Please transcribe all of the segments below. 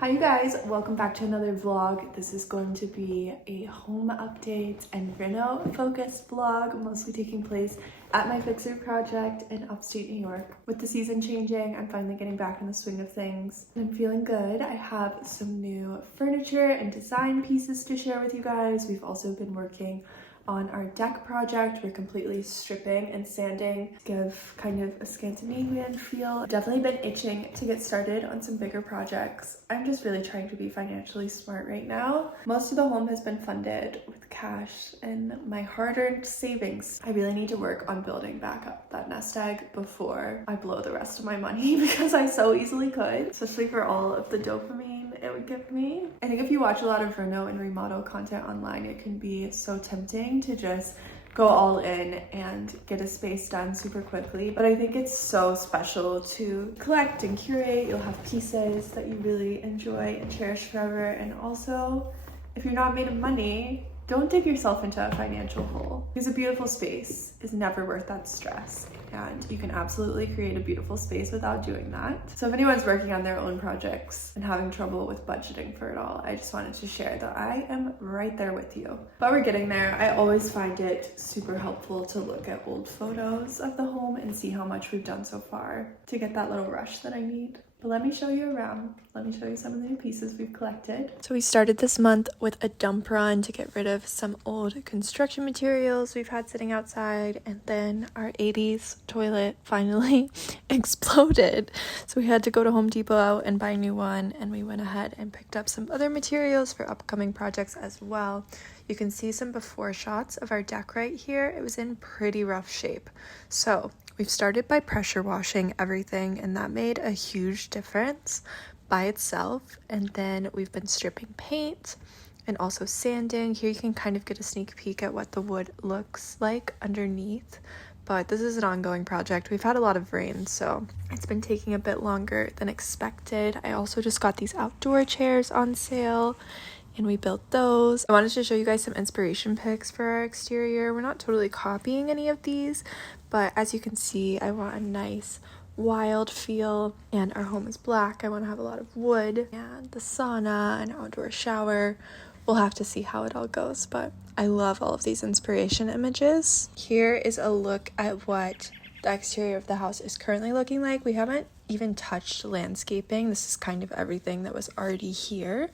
Hi you guys, welcome back to another vlog. This is going to be a home update and reno focused vlog, mostly taking place at my fixer project in upstate New York. With the season changing, I'm finally getting back in the swing of things. I'm feeling good. I have some new furniture and design pieces to share with you guys. We've also been working on our deck project. We're completely stripping and sanding to give kind of a Scandinavian feel. Definitely been itching to get started on some bigger projects. I'm just really trying to be financially smart right now. Most of the home has been funded with cash and my hard-earned savings. I really need to work on building back up that nest egg before I blow the rest of my money because I so easily could, especially for all of the dopamine it would give me. I think if you watch a lot of reno and remodel content online, it can be so tempting to just go all in and get a space done super quickly. But I think it's so special to collect and curate. You'll have pieces that you really enjoy and cherish forever. And also, if you're not made of money, don't dig yourself into a financial hole, because a beautiful space is never worth that stress. And you can absolutely create a beautiful space without doing that. So if anyone's working on their own projects and having trouble with budgeting for it all, I just wanted to share that I am right there with you. But we're getting there. I always find it super helpful to look at old photos of the home and see how much we've done so far to get that little rush that I need. But let me show you around. Let me show you some of the new pieces we've collected. So we started this month with a dump run to get rid of some old construction materials we've had sitting outside, and then our 80s toilet finally exploded. So we had to go to Home Depot and buy a new one, and we went ahead and picked up some other materials for upcoming projects as well. You can see some before shots of our deck right here. It was in pretty rough shape. So we've started by pressure washing everything, and that made a huge difference by itself. And then we've been stripping paint and also sanding. Here you can kind of get a sneak peek at what the wood looks like underneath. But this is an ongoing project. We've had a lot of rain, so it's been taking a bit longer than expected. I also just got these outdoor chairs on sale, and we built those. I wanted to show you guys some inspiration pics for our exterior. We're not totally copying any of these, but as you can see, I want a nice wild feel, and our home is black. I want to have a lot of wood and the sauna and outdoor shower. We'll have to see how it all goes, but I love all of these inspiration images. Here is a look at what the exterior of the house is currently looking like. We haven't even touched landscaping. This is kind of everything that was already here,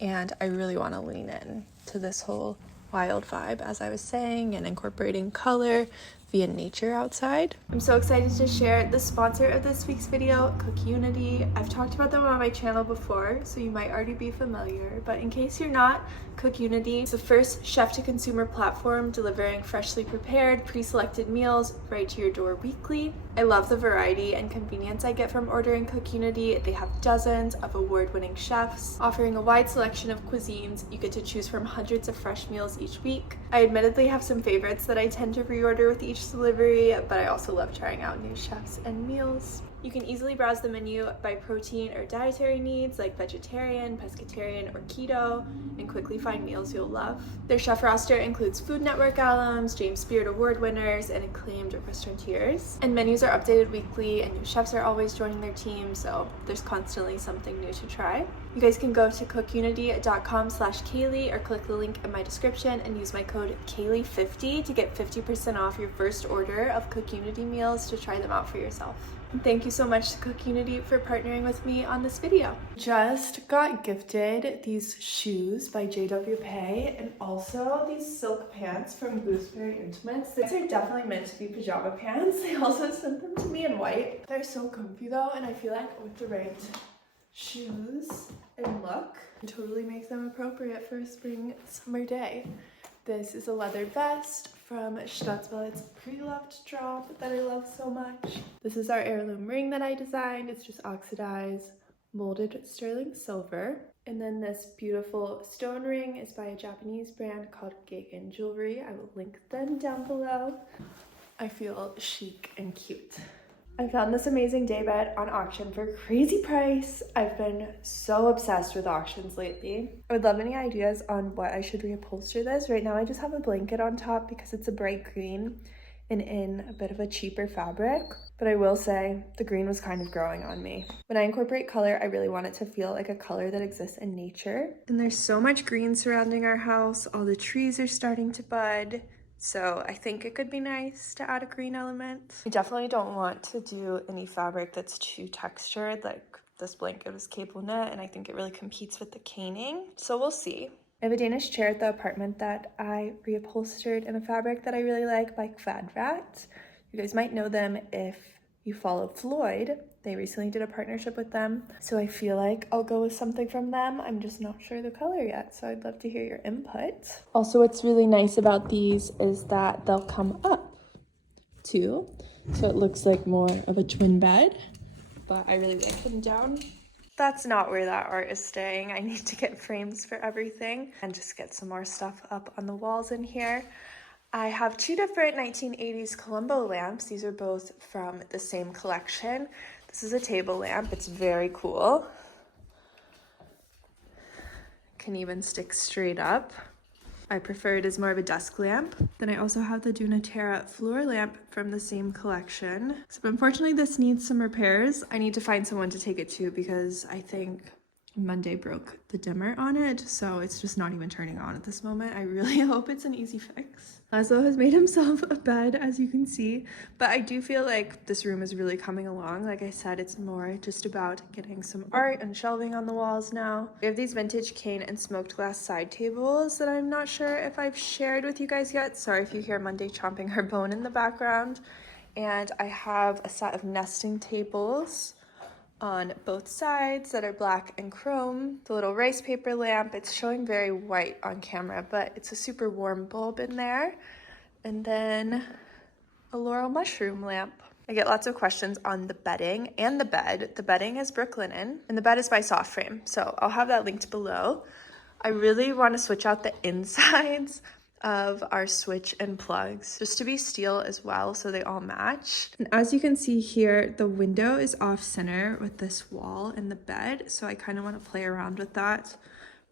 and I really want to lean in to this whole wild vibe, as I was saying, and incorporating color via nature outside. I'm so excited to share the sponsor of this week's video, CookUnity. I've talked about them on my channel before, so you might already be familiar, but in case you're not, CookUnity is the first chef-to-consumer platform delivering freshly prepared, pre-selected meals right to your door weekly. I love the variety and convenience I get from ordering CookUnity. They have dozens of award-winning chefs, offering a wide selection of cuisines. You get to choose from hundreds of fresh meals each week. I admittedly have some favorites that I tend to reorder with each delivery, but I also love trying out new chefs and meals. You can easily browse the menu by protein or dietary needs like vegetarian, pescatarian, or keto, and quickly find meals you'll love. Their chef roster includes Food Network alums, James Beard Award winners, and acclaimed restaurateurs. And menus are updated weekly, and new chefs are always joining their team, so there's constantly something new to try. You guys can go to cookunity.com/Kaylee or click the link in my description and use my code Kaylee50 to get 50% off your first order of CookUnity meals to try them out for yourself. And thank you so much to CookUnity for partnering with me on this video. Just got gifted these shoes by JW Pay and also these silk pants from Gooseberry Intimates. These are definitely meant to be pajama pants. They also sent them to me in white. They're so comfy though, and I feel like with the right shoes and look, it totally makes them appropriate for a spring summer day. This is a leather vest from Stutz Preloved drop that I love so much. This is our heirloom ring that I designed. It's just oxidized molded sterling silver. And then this beautiful stone ring is by a Japanese brand called Geigen Jewelry. I will link them down below. I feel chic and cute. I found this amazing daybed on auction for a crazy price. I've been so obsessed with auctions lately. I would love any ideas on what I should reupholster this. Right now I just have a blanket on top because it's a bright green and in a bit of a cheaper fabric. But I will say the green was kind of growing on me. When I incorporate color, I really want it to feel like a color that exists in nature. And there's so much green surrounding our house. All the trees are starting to bud. So I think it could be nice to add a green element. I definitely don't want to do any fabric that's too textured, like this blanket was cable knit, and I think it really competes with the caning. So we'll see. I have a Danish chair at the apartment that I reupholstered in a fabric that I really like by Kvadrat. You guys might know them if you follow Floyd. They recently did a partnership with them. So I feel like I'll go with something from them. I'm just not sure the color yet, so I'd love to hear your input. Also, what's really nice about these is that they'll come up too. So it looks like more of a twin bed, but I really like them down. That's not where that art is staying. I need to get frames for everything and just get some more stuff up on the walls in here. I have two different 1980s Colombo lamps. These are both from the same collection. This is a table lamp. It's very cool. Can even stick straight up. I prefer it as more of a desk lamp. Then I also have the Dunaterra floor lamp from the same collection. So unfortunately this needs some repairs. I need to find someone to take it to because I think Monday broke the dimmer on it, so it's just not even turning on at this moment. I really hope it's an easy fix. Laszlo has made himself a bed, as you can see, but I do feel like this room is really coming along. Like I said, it's more just about getting some art and shelving on the walls now. We have these vintage cane and smoked glass side tables that I'm not sure if I've shared with you guys yet. Sorry if you hear Monday chomping her bone in the background. And I have a set of nesting tables on both sides that are black and chrome. The little rice paper lamp, it's showing very white on camera, but it's a super warm bulb in there. And then a laurel mushroom lamp. I get lots of questions on the bedding and the bed. The bedding is Brooklinen and the bed is by Soft Frame, so I'll have that linked below. I really want to switch out the insides of our switch and plugs just to be steel as well, so they all match. And as you can see here, the window is off center with this wall in the bed, so I kind of want to play around with that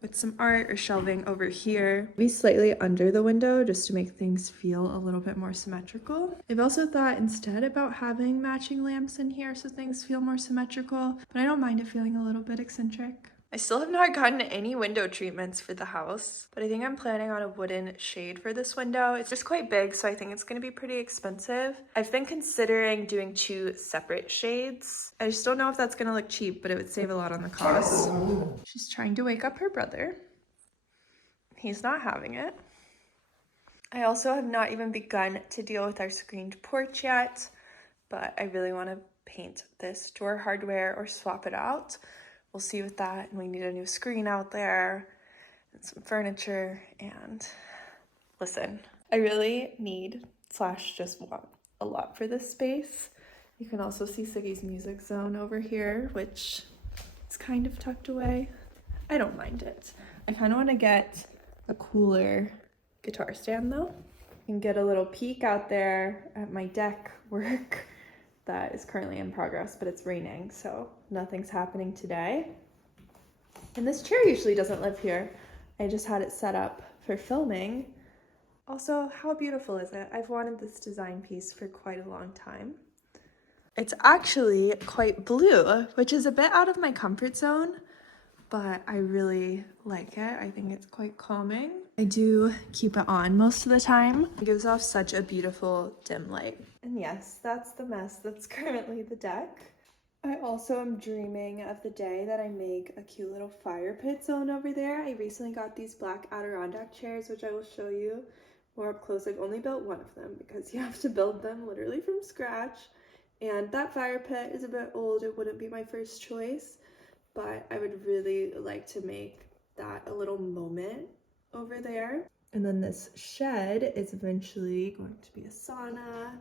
with some art or shelving over here. Maybe slightly under the window just to make things feel a little bit more symmetrical. I've also thought instead about having matching lamps in here so things feel more symmetrical, but I don't mind it feeling a little bit eccentric. I still have not gotten any window treatments for the house, but I think I'm planning on a wooden shade for this window. It's just quite big, so I think it's going to be pretty expensive. I've been considering doing 2 separate shades. I just don't know if that's going to look cheap, but it would save a lot on the cost. She's trying to wake up her brother. He's not having it. I also have not even begun to deal with our screened porch yet, but I really want to paint this door hardware or swap it out. We'll see with that, and we need a new screen out there and some furniture. And listen, I really need / just want a lot for this space. You can also see Siggy's music zone over here, which is kind of tucked away. I don't mind it. I kind of want to get a cooler guitar stand though. You can get a little peek out there at my deck work that is currently in progress, but it's raining, so nothing's happening today. And this chair usually doesn't live here. I just had it set up for filming. Also, how beautiful is it? I've wanted this design piece for quite a long time. It's actually quite blue, which is a bit out of my comfort zone, but I really like it. I think it's quite calming. I do keep it on most of the time. It gives off such a beautiful dim light. And yes, that's the mess that's currently the deck. I also am dreaming of the day that I make a cute little fire pit zone over there. I recently got these black Adirondack chairs, which I will show you more up close. I've only built one of them because you have to build them literally from scratch. And that fire pit is a bit old. It wouldn't be my first choice, but I would really like to make that a little moment over there. And then this shed is eventually going to be a sauna,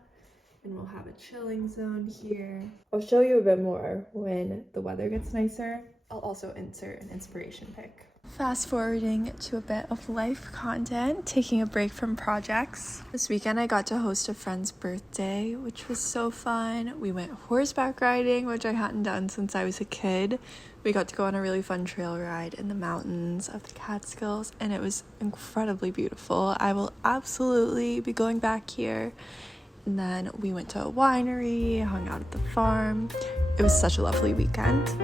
and we'll have a chilling zone here. I'll show you a bit more when the weather gets nicer. I'll also insert an inspiration pic. Fast forwarding to a bit of life content, taking a break from projects. This weekend I got to host a friend's birthday, which was so fun. We went horseback riding, which I hadn't done since I was a kid. We got to go on a really fun trail ride in the mountains of the Catskills, and it was incredibly beautiful. I will absolutely be going back here and then we went to a winery, hung out at the farm. It was such a lovely weekend.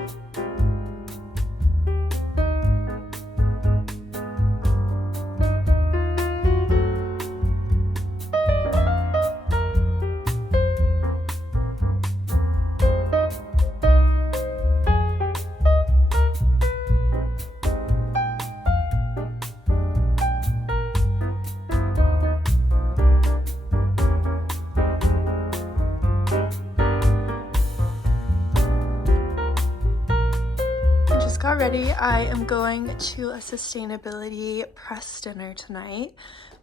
Got ready. I am going to a sustainability press dinner tonight,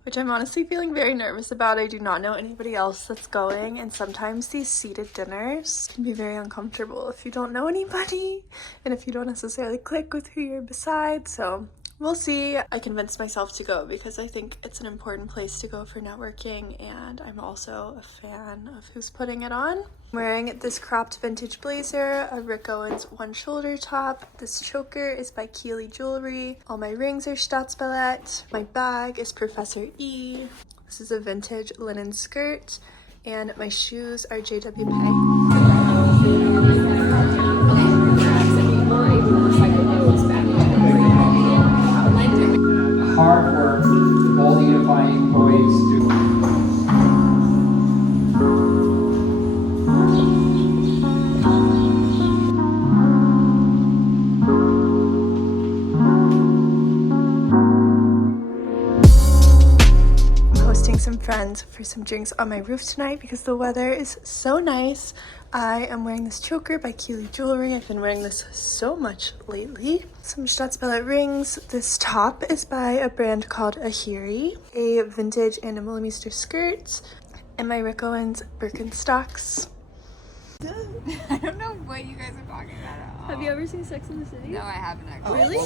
which I'm honestly feeling very nervous about. I do not know anybody else that's going, and sometimes these seated dinners can be very uncomfortable if you don't know anybody and if you don't necessarily click with who you're beside. So we'll see. I convinced myself to go because I think it's an important place to go for networking, and I'm also a fan of who's putting it on. I'm wearing this cropped vintage blazer, a Rick Owens one shoulder top. This choker is by Keely Jewelry. All my rings are Staatsballett. My bag is Professor E. This is a vintage linen skirt, and my shoes are JW Pay. Hard work, all the unifying employees do. Hosting some friends for some drinks on my roof tonight because the weather is so nice. I am wearing this choker by Keely Jewelry. I've been wearing this so much lately. Some Staatsballett rings. This top is by a brand called Ahiri. A vintage Anna Millimeter skirt. And my Rick Owens Birkenstocks. I don't know what you guys are talking about at all. Have you ever seen Sex in the City? No, I haven't actually. Really?